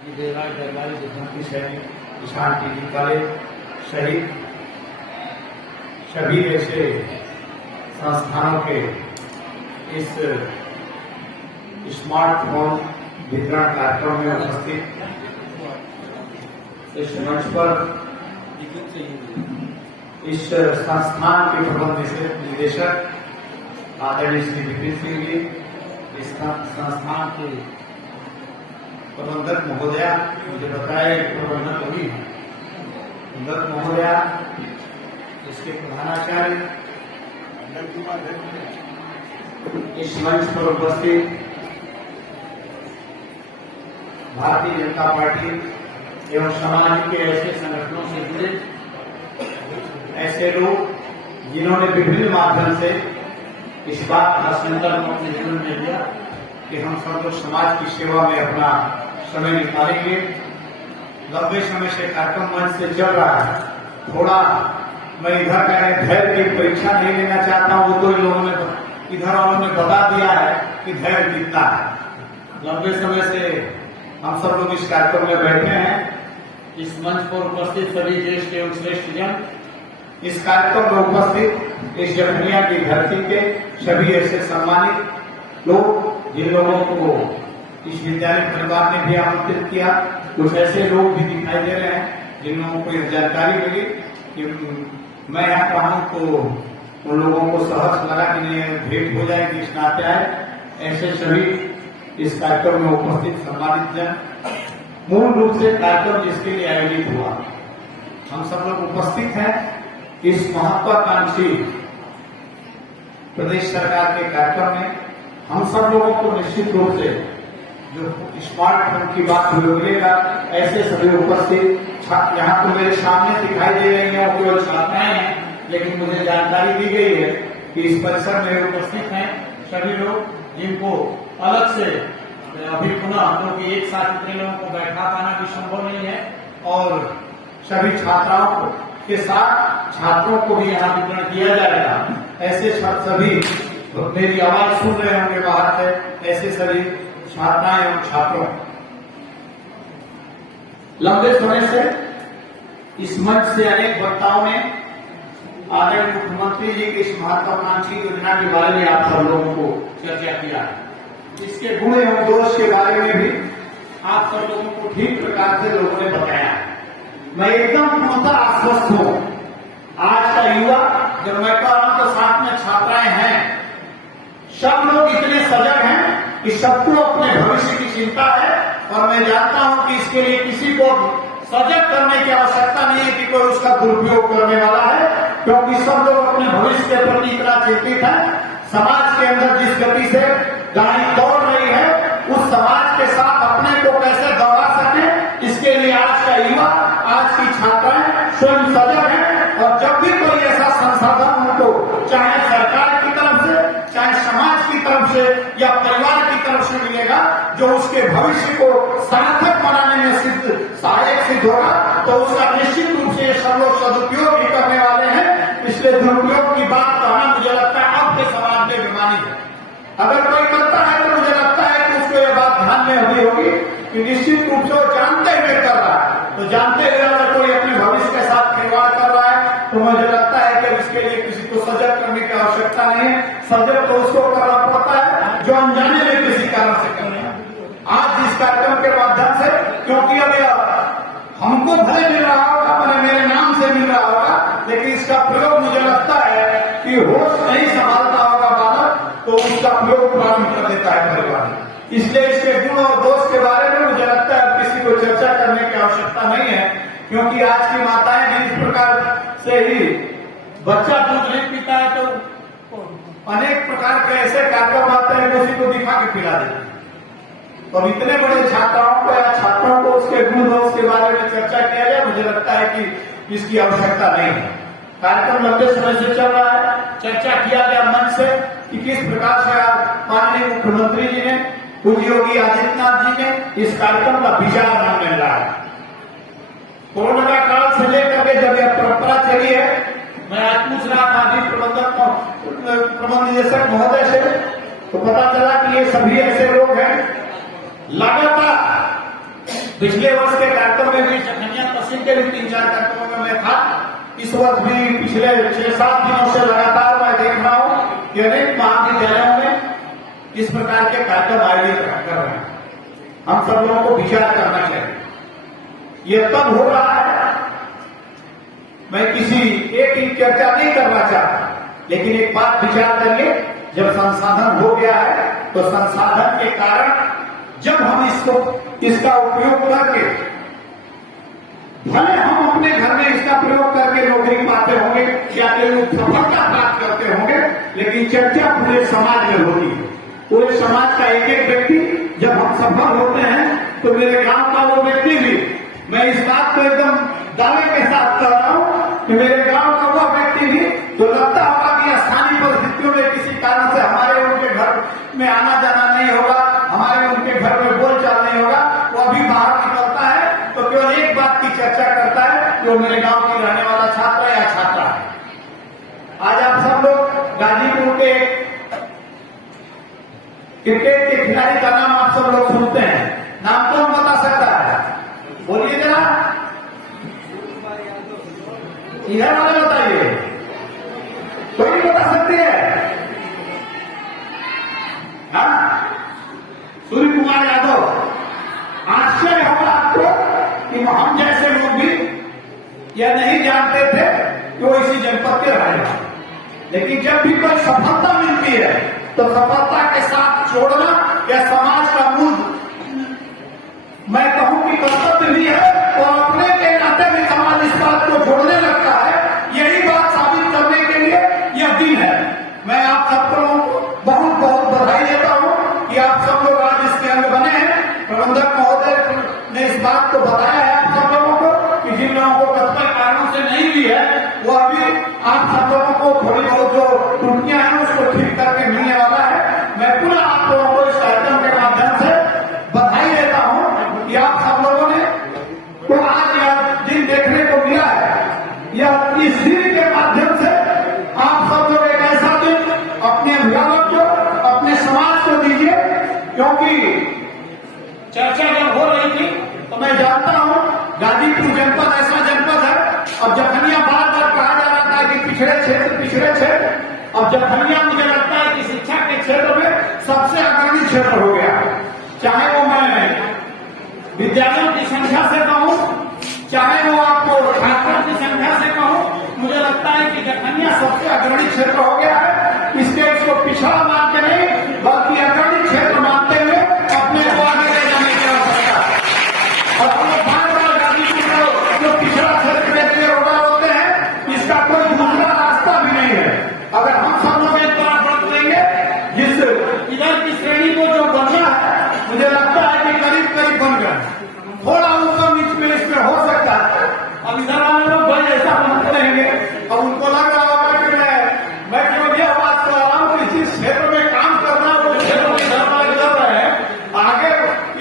विजयराज दरबारी विद्यार्थी सैनिक किसान पीजी कॉलेज सहित सभी ऐसे संस्थानों के इस स्मार्टफोन वितरण कार्यक्रम में उपस्थित इस मंच पर इस संस्थान के प्रबंध निदेशक आदरणीय श्री विपिन सिंह जी, इस संस्थान के प्रबंधक महोदया, मुझे बताया प्रबंधक अभी प्रबंधक महोदया, इसके प्रधानाचार्य, इस मंच पर उपस्थित भारतीय जनता पार्टी एवं समाज के ऐसे संगठनों से जुड़े ऐसे लोग जिन्होंने विभिन्न माध्यम से इस बात का संकल्प अपने जीवन में लिया कि हम सब लोग समाज की सेवा में अपना समय निकालेंगे। लंबे समय से कार्यक्रम मंच से चल रहा है, थोड़ा मैं इधर का धैर्य की परीक्षा नहीं लेना चाहता हूं। वो तो लोगों ने इधर वालों ने बता दिया है कि धैर्य कितना है। लंबे समय से हम सब लोग इस कार्यक्रम में बैठे हैं। इस मंच पर उपस्थित सभी ज्येष्ठ एवं श्रेष्ठ जन, इस कार्यक्रम में उपस्थित इस जखनिया की धरती के सभी ऐसे सम्मानित लोग जिन लोगों को इस विद्यालय परिवार ने भी आमंत्रित किया, कुछ ऐसे लोग भी दिखाई दे रहे हैं जिन लोगों को यह जानकारी मिली कि मैं यहाँ पर हूँ, तो उन लोगों को सहज लगा कि भेंट हो जाएगी, इस नाते आए। ऐसे सभी इस कार्यक्रम में उपस्थित सम्मानित जन, मूल रूप से कार्यक्रम जिसके लिए आयोजित हुआ, हम सब लोग उपस्थित हैं इस महत्वाकांक्षी प्रदेश सरकार के कार्यक्रम में। हम सब लोगों को निश्चित रूप से जो स्मार्टफोन की बात मिलेगा, ऐसे सभी उपस्थित यहाँ तो मेरे सामने दिखाई दे रही है, केवल छात्राएं हैं, लेकिन मुझे जानकारी दी गई है कि इस परिसर में उपस्थित हैं सभी लोग जिनको अलग से अभी पुनः क्योंकि एक साथ इतने लोगों को बैठा पाना भी संभव नहीं है, और सभी छात्राओं के साथ छात्रों को भी यहाँ वितरण किया जाएगा। ऐसे सभी मेरी आवाज सुन रहे होंगे बाहर से, ऐसे सभी छात्राएं एवं छात्रों, लंबे समय से इस मंच से अनेक वक्ताओं ने आदरणीय मुख्यमंत्री जी की इस महत्वाकांक्षी योजना के बारे में आप सब लोगों को चर्चा किया है। इसके गुण एवं दोष के बारे में भी आप सब लोगों को ठीक प्रकार से लोगों ने बताया। मैं एकदम पूर्णतः आश्वस्त हूं। आज का युवा, जब मैं कह रहा हूं तो साथ में छात्राएं हैं, सब लोग इतने सजग हैं कि सबको अपने भविष्य की चिंता है, और मैं जानता हूं कि इसके लिए किसी को सजग करने की आवश्यकता नहीं है कि कोई उसका दुरुपयोग करने वाला है, क्योंकि सब लोग अपने भविष्य के प्रति इतना चिंतित है। समाज के अंदर जिस गति से गाड़ी दौड़ रही है, उस समाज के साथ अपने को कैसे दौड़ा सके, इसके लिए आज का युवा, आज की छात्राएं स्वयं सजग हैं। और जब भी कोई ऐसा संसाधन उनको, चाहे सरकार की तरफ से, चाहे समाज की तरफ से या परिवार की तरफ से मिलेगा, जो उसके भविष्य को सार्थक बनाने में सहायक सिद्ध होगा, तो उसका निश्चित रूप से सब लोग सदुपयोग भी करने वाले हैं। इसलिए दुरुपयोग की बात कहना मुझे लगता है अब के समाज में बेमानी है। अगर कोई करता है तो मुझे लगता है कि उसको यह बात ध्यान में अभी होगी कि निश्चित रूप से वो जानते हुए कर रहा है। तो जानते हुए अगर कोई अपने भविष्य के साथ खिलवाड़ कर रहा है, तो मुझे लगता है कि इसके लिए किसी को सजग करने की आवश्यकता नहीं है। सजग तो उसको करना पड़ता है जो अनजाने में किसी कारण से कर रहे हैं। आज इस कार्यक्रम के माध्यम से, क्योंकि अब हमको भले मिल रहा होगा, मैंने मेरे नाम से मिल रहा होगा, लेकिन इसका प्रयोग मुझे लगता है कि होश नहीं संभालता होगा बालक, तो उसका प्रयोग प्रारंभ कर देता है परिवार। इसलिए इसके गुण और दोष के बारे में मुझे लगता है किसी को चर्चा करने की आवश्यकता नहीं है, क्योंकि आज की माताएं भी इस प्रकार से ही बच्चा दूध नहीं पीता है तो अनेक प्रकार के ऐसे कार्यक्रम आते हैं कि उसी को दिखा के पिला देते हैं। तो इतने बड़े छात्राओं को या छात्रों को उसके गुण दोष के बारे में चर्चा किया जाए, मुझे लगता है कि इसकी आवश्यकता नहीं है। कार्यक्रम लंबे समय से चल रहा है, चर्चा किया गया मंच से कि किस प्रकार से माननीय मुख्यमंत्री जी ने, पूज्य योगी आदित्यनाथ जी ने इस कार्यक्रम का विचार न मिल रहा है। कोरोना का काल से लेकर के जब यह परंपरा चली है, मैं आज पूछ रहा था अभी प्रबंध निदेशक महोदय से, तो पता चला कि ये सभी ऐसे लोग हैं लगातार पिछले वर्ष के कार्यक्रम में भी जखनिया तहसील के भी 3-4 कार्यक्रमों में मैं था। इस वर्ष भी पिछले 6-7 दिनों से लगातार मैं देख रहा हूं कि अनेक महाविद्यालयों में इस प्रकार के कार्यक्रम आयोजित कर रहे हैं। हम सब लोगों को विचार करना चाहिए। ये तब हो रहा है, मैं किसी एक की चर्चा नहीं करना चाहता, लेकिन एक बात विचार करिए, जब संसाधन हो गया है तो संसाधन के कारण जब हम इसका उपयोग करके, भले हम अपने घर में इसका प्रयोग करके नौकरी पाते होंगे या लोग सफलता प्राप्त करते होंगे, लेकिन चर्चा पूरे समाज में होती है। पूरे समाज का एक एक व्यक्ति जब हम सफल होते हैं तो मेरे गांव का वो व्यक्ति भी, मैं इस बात को एकदम दावे के साथ कर रहा हूं कि मेरे गांव का वो व्यक्ति भी, तो लगता होगा कि स्थानीय परिस्थितियों में किसी कारण से हमारे उनके घर में आना जाना नहीं होगा, हमारे उनके घर में बोलचाल नहीं होगा, वो अभी बाहर निकलता है तो केवल एक बात की चर्चा करता है, जो मेरे गांव की रहने वाला छात्र या छात्रा है। आज आप सब लोग गाजीपुर के क्रिकेट के खिलाड़ी का नाम आप सब लोग सुनते हैं, नाम कौन बता सकता है? बोलिए जरा, इधर वाले बताइए, कोई नहीं बता सकती है? हाँ, सूर्य कुमार यादव। आश्चर्य होगा आपको कि हम जैसे लोग भी यह नहीं जानते थे कि वो इसी जनपद के रहने वाले, लेकिन जब भी कोई सफलता मिलती है तो सफलता के साथ जोड़ना यह समाज का मूल, मैं कहूं कि कर्तव्य भी है, और अपने के नाते भी समाज इस बात को जोड़ने लगता है। यही बात साबित करने के लिए यह दिन है। मैं आप सब लोगों को बहुत बहुत बधाई देता हूं कि आप सब लोग आज इसके अंग बने हैं। प्रबंधक महोदय ने इस बात को बताया है आप सब लोगों को कि जिन लोगों को कतिपय कारणों से नहीं भी है, वो अभी आप सब लोगों को थोड़ी बहुत जो त्रुटियां हैं उसको ठीक करके मिलने वाला है। मैं पुनः आप लोगों को इस कार्यक्रम के माध्यम से बधाई देता हूं कि आप सब लोगों ने तो आज यह दिन देखने को मिला है। यह इस दिन के माध्यम से आप सब लोग एक ऐसा दिन अपने अभिभावक को, अपने समाज को दीजिए, क्योंकि चर्चा जब हो रही थी तो मैं जानता हूं गाजीपुर जनपद ऐसा जनपद है, अब जखनिया बार बार कहा जा रहा था कि पिछड़े क्षेत्र, अब जखनिया मुझे लगता है कि शिक्षा के क्षेत्र में सबसे अग्रणी क्षेत्र हो गया। चाहे वो मैं विद्यालयों की संख्या से कहूं, चाहे वो आपको छात्रों की संख्या से कहूं, मुझे लगता है कि जखनिया सबसे अग्रणी क्षेत्र हो गया है। इसको पिछड़ा मान के नहीं, बल्कि अग्रणी क्षेत्र मानते हुए अपने को आगे ले जाने की आवश्यकता है। और हम लोग बार-बार गाजीपुर को जो पिछड़ा क्षेत्र के लिए रोड़ा होते हैं, इसका कोई दूसरा रास्ता भी नहीं है। अगर हम सब लोग एक बार बढ़ लेंगे, जिस इधर की श्रेणी को जो बनना है, मुझे लगता है कि करीब करीब बन गया, थोड़ा ऊपर नीच में इसमें हो सकता है। अब इधर वाले लोग भाई ऐसा बनते रहेंगे, और उनको लग रहा होगा कि मैं क्यों यह बात कर रहा हूं कि इसी क्षेत्र में काम करना, वो क्षेत्र में इधर वाले कर रहे हैं, आगे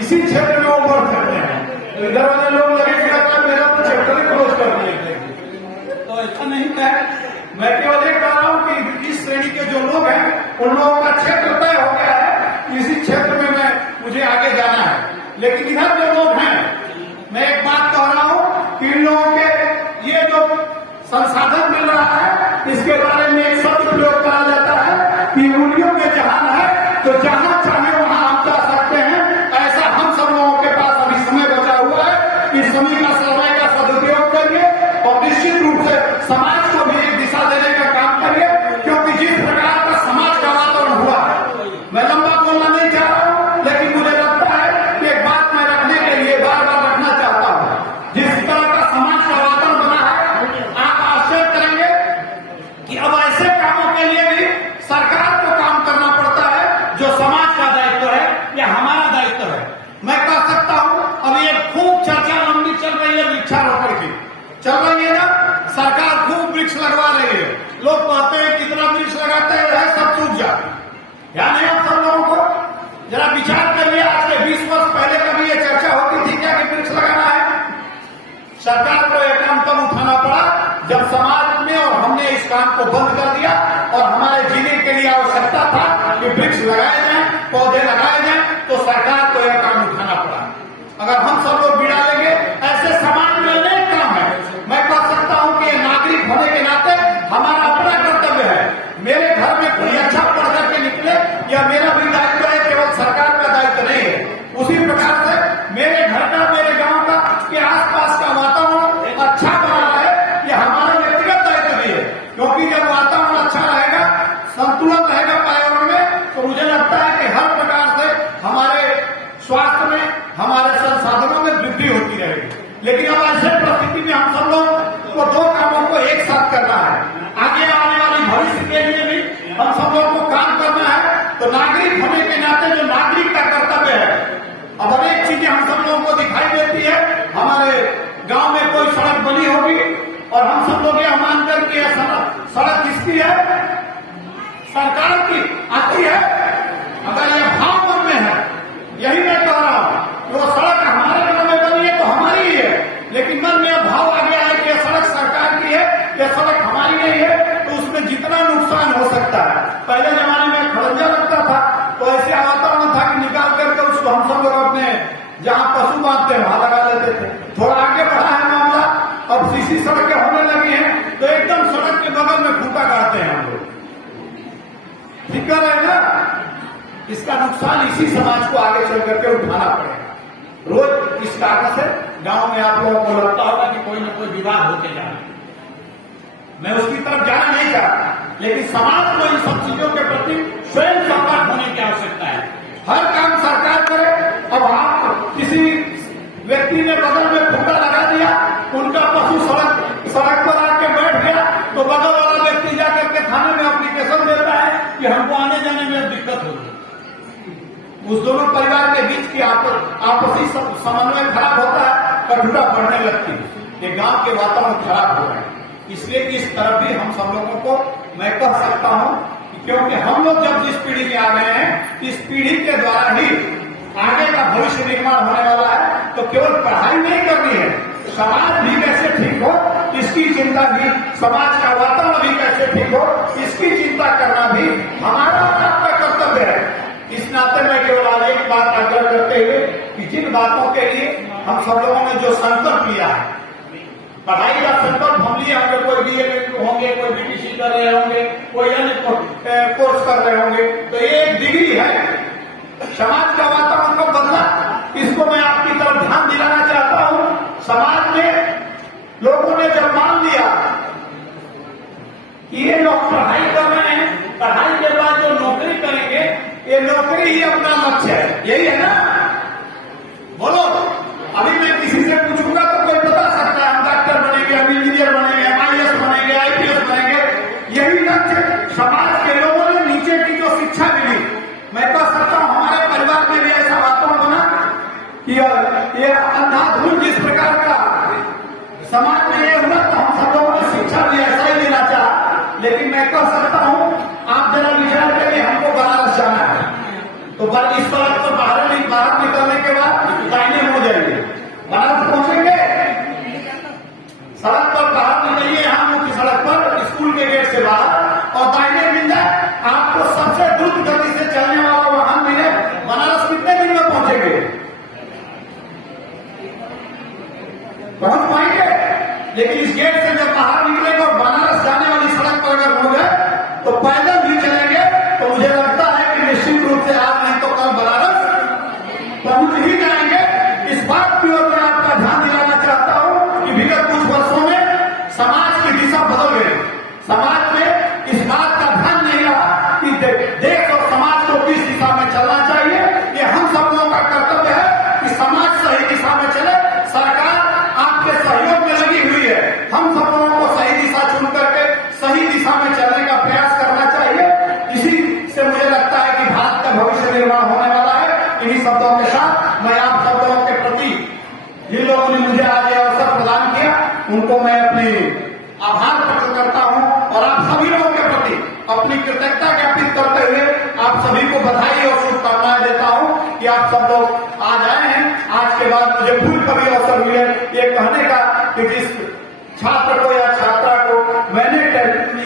इसी क्षेत्र में वो बढ़ सकते हैं। इधर वाले लोग लगे कि मेरा तो चैप्टर ही क्लोज कर दिए, तो ऐसा नहीं है। मैं केवल ये कह रहा हूं कि इस श्रेणी के जो लोग हैं, उन लोगों का क्षेत्र तय हो गया है, इसी क्षेत्र में मुझे आगे जाना है। लेकिन इधर जो लोग हैं, मैं एक बात कह रहा हूं कि इन लोगों के ये जो संसाधन मिल रहा है, इसके बारे में एक शब्द प्रयोग करा जाता है कि उंगलियों में जहान है, तो जहां चाहे वहां आप जा सकते हैं। ऐसा हम सब लोगों के पास अभी समय बचा हुआ है। इस समय का समय का सदुपयोग करिए और निश्चित रूप से समाज को भी एक दिशा देने का काम करिए, क्योंकि जिस प्रकार का समाज का वातावरण हुआ है, मैं लंबा बोलना नहीं चाह रहा हूं, लेकिन मुझे लगता है कि एक बात मैं रखने के लिए बार बार रखना चाहता हूं। जिस तरह का समाज का वातावरण बना है, आप आश्चर्य करेंगे कि अब ऐसे कामों के लिए भी सरकार को काम करना पड़ता है, जो समाज का दायित्व है या हमारा दायित्व है। मैं कह सकता हूं, अब ये खूब चर्चा लंबी चल रही है वृक्षारोपण की, चल रही है ना, सरकार खूब वृक्ष लगवा रही है। लोग कहते हैं कितना वृक्ष लगाते हैं, सब सूख जाते। ध्यान है आप सब लोगों को, जरा विचार करिए, आज से 20 वर्ष पहले कभी ये चर्चा होती थी क्या कि वृक्ष लगाना है? सरकार को यह काम तब उठाना पड़ा जब समाज में और हमने इस काम को बंद कर दिया, और हमारे जीने के लिए आवश्यकता था कि वृक्ष लगाए जाएं, पौधे लगाए जाएं, तो सरकार को यह काम उठाना पड़ा। अगर हम सब लोग बिना लेकिन अब ऐसे परिस्थिति में हम सब लोग को दो कामों को एक साथ करना है। आगे आने वाली भविष्य के लिए भी हम सब लोग को काम करना है। तो नागरिक होने के नाते जो नागरिक का कर्तव्य है, अब अनेक चीजें हम सब लोगों को दिखाई देती है। हमारे गांव में कोई सड़क बनी होगी और हम सब लोग यह मानकर के सड़क किसकी है, सरकार की आती है। अगर यह भाव मन में है, यही मैं कह रहा हूं, वो सड़क हमारे गांव में बनी है तो हमारी ही है, लेकिन मन में भाव आ गया है कि यह सड़क सरकार की है, यह सड़क हमारी नहीं है, तो उसमें जितना नुकसान हो सकता है। पहले जमाने में खड़ंजा लगता था तो ऐसे वातावरण था कि निकाल करके उसको हम सब लोग अपने जहां पशु बांधते हैं वहां लगा लेते थे। थोड़ा आगे बढ़ा है मामला, अब सीसी सड़कें होने लगी हैं तो एकदम सड़क के बगल में खूंटा गाड़ते हैं हम लोग। ठीक है ना? इसका नुकसान इसी समाज को आगे चल करके उठाना पड़ेगा। रोज इस कारण से गांव में आप लोगों को लगता होगा कि कोई न कोई विवाद होते जा रहे हैं। मैं उसकी तरफ जाना नहीं चाहता, लेकिन समाज को इन सब चीजों के प्रति स्वयं सतर्क होने की आवश्यकता है। हर काम सरकार करे। अब आप किसी व्यक्ति ने बगल में खूंटा लगा दिया, उनका पशु सड़क पर आके बैठ गया, तो बगल वाला व्यक्ति जाकर के थाने में एप्लीकेशन देता है कि हमको आने जाने में दिक्कत होगी। उस दोनों परिवार के बीच की आपसी समन्वय खराब होता है, कटुता बढ़ने लगती है। ये गांव के वातावरण खराब हो रहे हैं। इसलिए इस तरफ भी हम सब लोगों को मैं कह सकता हूं कि क्योंकि हम लोग जब जिस पीढ़ी में आ गए हैं, इस पीढ़ी के द्वारा ही आगे का भविष्य निर्माण होने वाला है। तो केवल पढ़ाई नहीं करनी है, समाज भी कैसे ठीक हो इसकी चिंता भी, समाज का वातावरण भी कैसे ठीक हो इसकी चिंता करना भी हमारा और आपका कर्तव्य है। इस नाते में केवल आज एक बात आग्रह करते हुए कि जिन बातों के लिए हम सब लोगों ने जो संकल्प लिया है, पढ़ाई का संकल्प हम लिए होंगे, कोई बीए होंगे, कोई बीटीसी कर रहे होंगे, कोई अन्य कोर्स कर रहे होंगे, तो ये एक डिग्री है। समाज का वातावरण को बदला, इसको मैं आपकी तरफ ध्यान दिलाना चाहता हूं। समाज में लोगों ने जब मान लिया कि ये लोग पढ़ाई कर रहे हैं, पढ़ाई के बाद जो नौकरी करेंगे, ये नौकरी ही अपना लक्ष्य है, यही है ना? बोलो, अभी मैं किसी से पूछूंगा तो कोई बता सकता है हम डॉक्टर बनेंगे, हम इंजीनियर बनेंगे, MIS बनेंगे, IPS बनेंगे। यही लक्ष्य समाज के लोगों ने नीचे की जो शिक्षा मिली, मैं कह सकता हूं हमारे परिवार में भी ऐसा वातावरण बना कि ये अंधाधुंध जिस प्रकार का समाज में ये हुआ, तो हम सब लोगों ने शिक्षा भी ऐसा ही लेना चाहा। लेकिन मैं कह सकता हूं, आप जरा विचार करिए, हमको बनारस जाना है तो इस सड़क पर बाहर निकलने के बाद दाहिने हो जाएंगे, बनारस पहुंचेंगे। सड़क पर बाहर निकलिए, यहाँ मुख्य सड़क पर स्कूल के गेट से बाहर, और दाहिने मिल जाए, आपको सबसे द्रुत गति से चलने वाला वाहन मिले, बनारस कितने दिन में पहुंचेंगे? पहुंच पाएंगे। लेकिन इस गेट से जब बाहर निकलेंगे और बनारस जाने वाली सड़क पर अगर हो गए तो पैदल भी चलेंगे, तो मुझे लगता है कि निश्चित रूप से आज नहीं तो कल बनारस पहुंच ही जाएंगे। इस बात की ओर मैं आपका ध्यान दिलाना चाहता हूं कि विगत कुछ वर्षों में समाज की दिशा बदल गई। समाज में इस बात का ध्यान नहीं रहा कि देश और समाज को किस दिशा में चलना चाहिए। ये हम सब लोगों का कर्तव्य है कि समाज सही दिशा में चले। सरकार आपके सहयोग में लगी हुई है, हम सब लोगों को सही दिशा चुन करके सही दिशा में चलने का प्रयास करना चाहिए। इसी से मुझे लगता है कि भारत का भविष्य निर्माण होने वाला है। इन्हीं शब्दों के साथ मैं आप सब लोगों के प्रति, जिन लोगों ने मुझे आज यह अवसर प्रदान किया, उनको मैं अपनी आभार प्रकट करता हूं और आप सभी लोगों के प्रति अपनी कृतज्ञता ज्ञापित करते हुए आप सभी को बधाई और शुभकामनाएं देता हूं कि आप सब लोग आज आए हैं। आज के बाद मुझे फिर कभी अवसर मिले ये कहने का कि जिस छात्र को या छात्रा को मैंने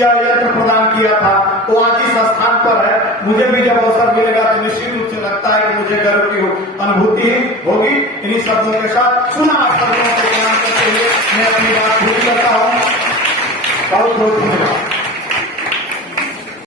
यंत्र प्रदान किया था वो आज इस स्थान पर है। मुझे भी जब अवसर मिलेगा तो निश्चित रूप से लगता है कि मुझे गर्व की अनुभूति होगी। इन्हीं शब्दों के साथ पुनः आप सब लोगों को प्रणाम करते हुए मैं अपनी बात पूरी करता हूँ। बहुत बहुत धन्यवाद।